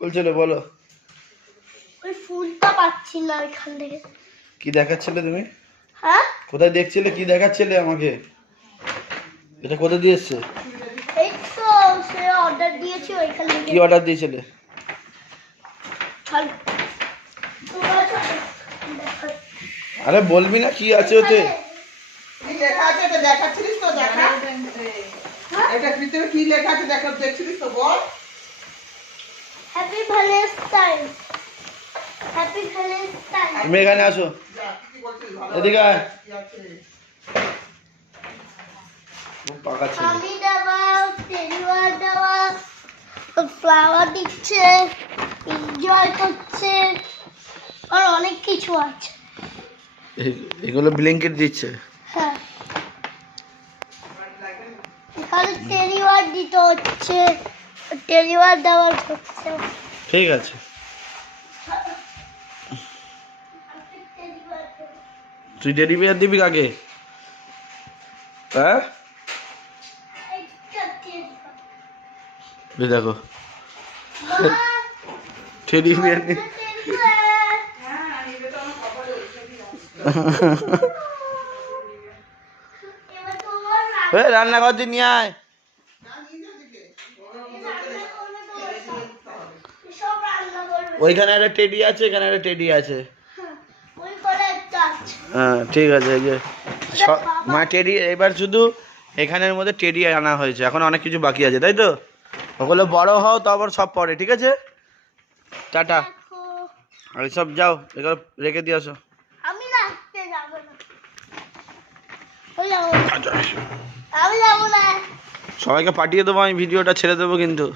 বলছিলে বলো। ওই ফুলটা পাচ্ছি না এখান থেকে। কি দেখাচ্ছিলে তুমি? হ্যাঁ কোথায় দেখছিলে? কি দেখাচ্ছিলে আমাকে? এটা কোথায় দিয়ে এসছে? এই তো সে অর্ডার দিয়েছি ওইখান থেকে। কি অর্ডার দিয়েছিলে? আরে বলবি না কি আছে ওতে? কি লেখা আছে এটা দেখাচ্ছিস তো? দেখা এটা ভিতরে কি লেখা আছে দেখা দেখছিস তো? বল। Happy valentine. Happy valentine. তুমি এখানে আসো, কি বলছিস? ভালো এদিকে আয়। কি আছে? পাকা ছিল। আমি দেওয়া তেলিওয়ার দেওয়া ফ্লাওয়ার দিচ্ছে, এনজয় করছে, আর অনেক কিছু আছে। এগুলো ব্ল্যাঙ্কেট দিচ্ছে। হ্যাঁ এখানে টেলিওয়ার দিতে হচ্ছে, টেলিওয়ার দেওয়া হচ্ছে। ঠিক আছে। তুই ডেলিভারি দিবি কাকে? হ্যাঁ দেখো টেডি বিয়ার রান্নাঘর দিয়ে নিয়ে আয়। ওইখানে একটা টেডি আছে, এখানে একটা টেডি আছে। হ্যাঁ ঠিক আছে। এই যে মা টেডি, এবার শুধু এখানের মধ্যে টেডি আনা হয়েছে, এখন অনেক কিছু বাকি আছে, তাই তো? ওগুলো বড় হও তারপর সব পরে, ঠিক আছে? টাটা। আর সব যাও, এগুলো রেখে দিয়ে আসো। আমি রাখতে যাবো না, আমি যাবো না। সবাইকে পাঠিয়ে দেবো, আমি ভিডিওটা ছেড়ে দেবো কিন্তু।